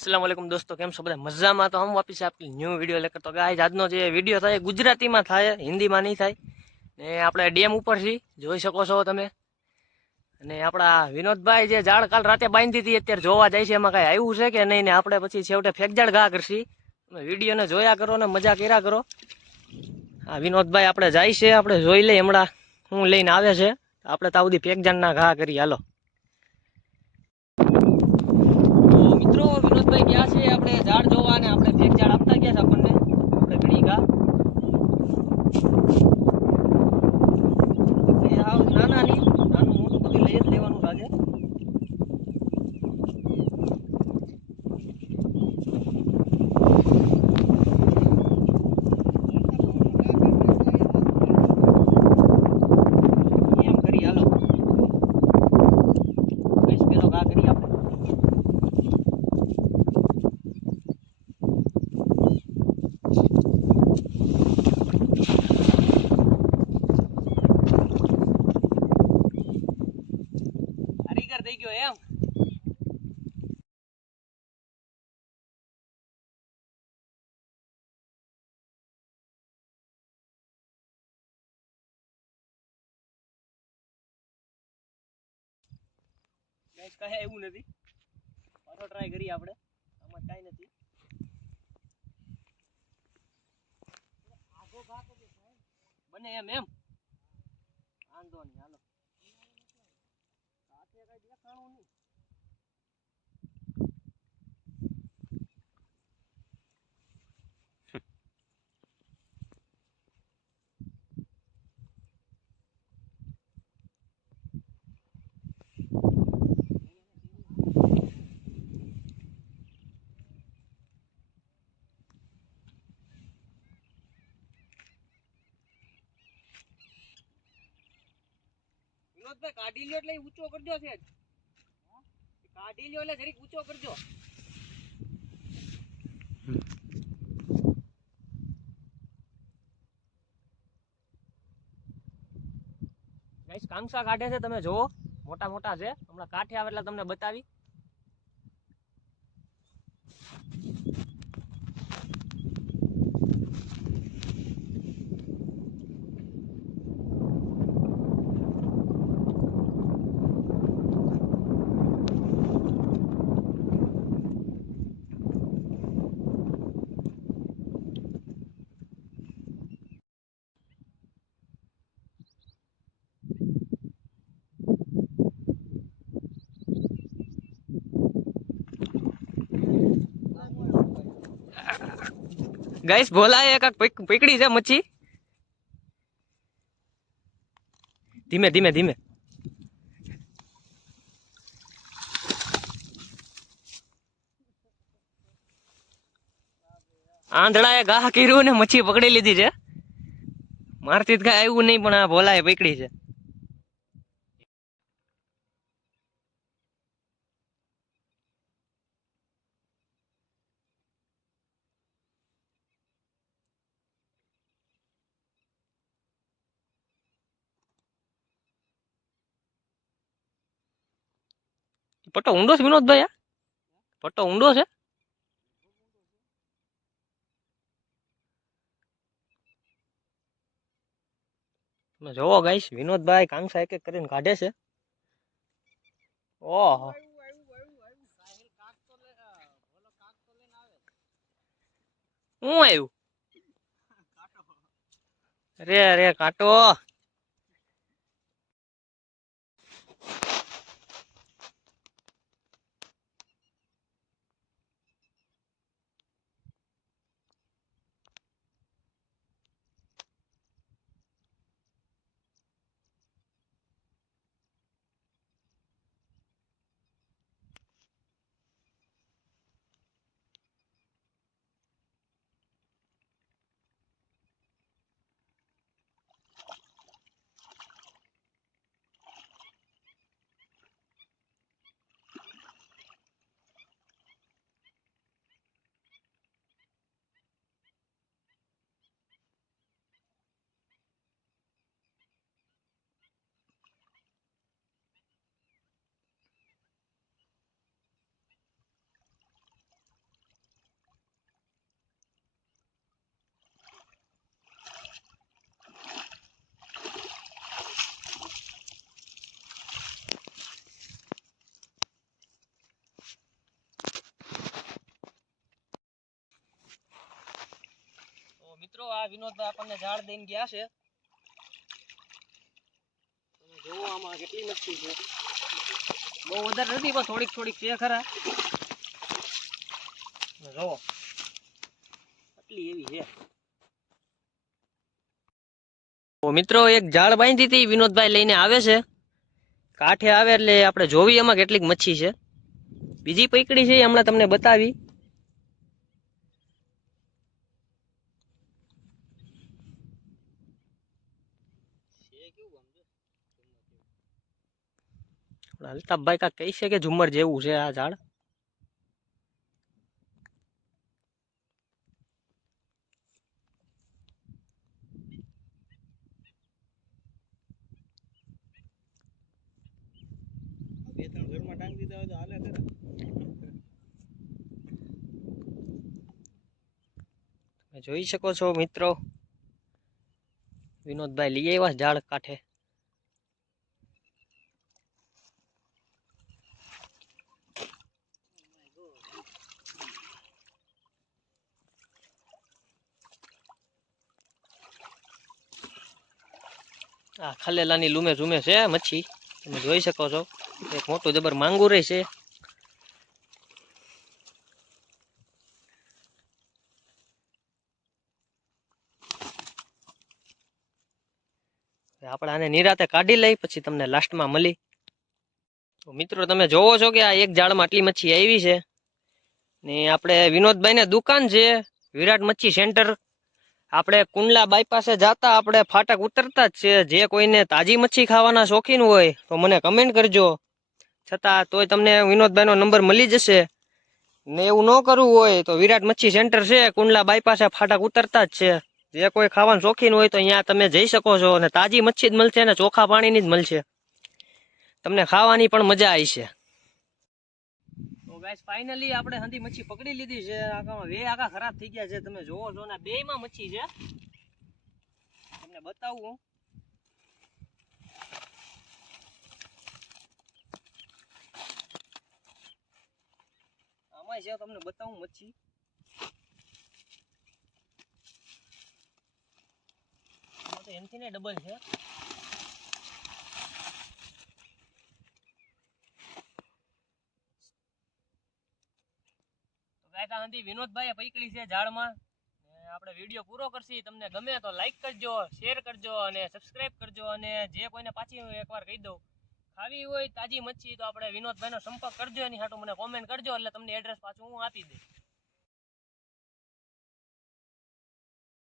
અસલામ વાલેકુમ દોસ્તો, કેમ છો બધા? મજામાં? તો હમ વાપીસ આપણી ન્યૂ વીડિયો લેકર. તો ગાય આજનો જે વીડિયો થાય ગુજરાતીમાં થાય, હિન્દીમાં નહીં થાય. ને આપણે ડેમ ઉપરથી જોઈ શકો છો તમે. અને આપણા વિનોદભાઈ જે ઝાડ કાલ રાતે બાંધી હતી અત્યારે જોવા જાય છે. એમાં કાંઈ આવ્યું છે કે નહીં ને આપણે પછી છેવટે ફેકજાડ ઘા કરશી. તમે વિડીયોને જોયા કરો ને મજા કર્યા કરો. આ વિનોદભાઈ આપણે જાય છે, આપણે જોઈ લઈએ હમણાં. હું લઈને આવે છે. આપણે તાવદી ફેકજાડના ઘા કરી, હાલો તો વિનોદભાઈ ગયા છે આપણે ઝાડ જોવા અને આપણે ભેગ ઝાડ આપતા ગયા છે આપણને. આપણે ઘણી ઘા. નાના નહીં નાનું મોટું બધું લઈ જ લેવાનું લાગે એમ કરી હાલો બસ પેલો ઘા કરી આપણે કારીગર થઈ ગયો એમ ગાઈસ કહે એવું નથી. પાછો ટ્રાય કરીએ આપણે. આમાં કાંઈ નથી. બને એમ એમ. વાંધો નહીં, હાલો. વિનોદભાઈ કાઢી લ્યો એટલે ઊંચો કરજો છે કાઢી લ્યો એટલે જરીક ઊંચો કરજો. કાંસા કાઢે છે, તમે જોવો મોટા મોટા છે. હમણાં કાઠે આવે એટલે તમને બતાવી. ગાઈસ ભોલાએ એક પકડી છે મચ્છી. ધીમે ધીમે ધીમે. આંધળાએ ગાહ કર્યું ને મચ્છી પકડી લીધી છે. મારથી જ કાંઈ આવ્યું નહીં, પણ આ ભોલાએ પકડી છે. પટ્ટો ઊંડો છે વિનોદભાઈ આ પટ્ટો ઊંડો છે? તમે જોવો ગાઈશ વિનોદભાઈ કાંસા એક એક કરીને કાઢે છે. ઓહો. હું આવ્યું? અરે અરે, કાંટો. આ આપણને ઝાડ દઈને ગયા છે. બહુ વધારે નથી, પણ થોડીક થોડીક છે ખરા. જુઓ આટલી એવી છે. મિત્રો, એક ઝાડ બાંધી હતી, વિનોદભાઈ લઈને આવે છે. કાંઠે આવે એટલે આપણે જોવી એમાં કેટલીક મચ્છી છે. બીજી પૈકડી છે હમણાં તમને બતાવી. અલ્તાફભાઈ કા કહી છે કે ઝુમર જેવું છે આ ઝાડ? જોઈ શકો છો મિત્રો. વિનોદભાઈ લઈ આવ્યા ઝાડ કાંઠે. આ ખલેલાની લૂમે ઝૂમે છે મચ્છી. તમે જોઈ શકો છો. એક મોટું જબર માંગુ રહી છે. આપણે આને નિરાતે કાઢી લઈ, પછી તમને લાસ્ટમાં મળી. તો મિત્રો, તમે જોવો છો કે આ એક જાળમાં આટલી મચ્છી આવી છે. ને આપણે વિનોદભાઈને દુકાન છે, વિરાટ મચ્છી સેન્ટર. આપણે કુંડલા બાયપાસે જતા, આપણે ફાટક ઉતરતા જ છે. જે કોઈને તાજી મચ્છી ખાવાના શોખીન હોય, તો મને કમેન્ટ કરજો. છતાં તોય તમને વિનોદભાઈનો નંબર મળી જશે. ને એવું ન કરવું હોય, તો વિરાટ મચ્છી સેન્ટર છે, કુંડલા બાયપાસે ફાટક ઉતરતા જ છે. જે કોઈ ખાવાનું શોખીન હોય તો અહીંયા તમે જઈ શકો છો અને તાજી મચ્છી જ મળશે અને ચોખા પાણીની જ મળશે. તમને ખાવાની પણ મજા આવી છે. તો ગાઈસ ફાઇનલી આપણે હંધી મચ્છી પકડી લીધી છે. આખામાં વે આખા ખરાબ થઈ ગયા છે. તમે જોવો છો ને બે માં મચ્છી છે. તમને બતાવું. હું. આમાંય છે, તમને બતાવું મચ્છી. એમથી ને ડબલ છે. તો હંધી વિનોદભાઈએ પૈકડી છે ઝાડમાં. આપણે વીડિયો પૂરો કરશી. તમને ગમે તો લાઈક કરજો શેર કરજો અને સબસ્ક્રાઇબ કરજો અને જે કોઈને પાછી હું એકવાર કહી દઉં. ખાવી હોય તાજી મચ્છી, તો આપણે વિનોદભાઈનો સંપર્ક કરજો એની હાટું. મને કોમેન્ટ કરજો એટલે તમને એડ્રેસ પાછું હું આપી દઈશ.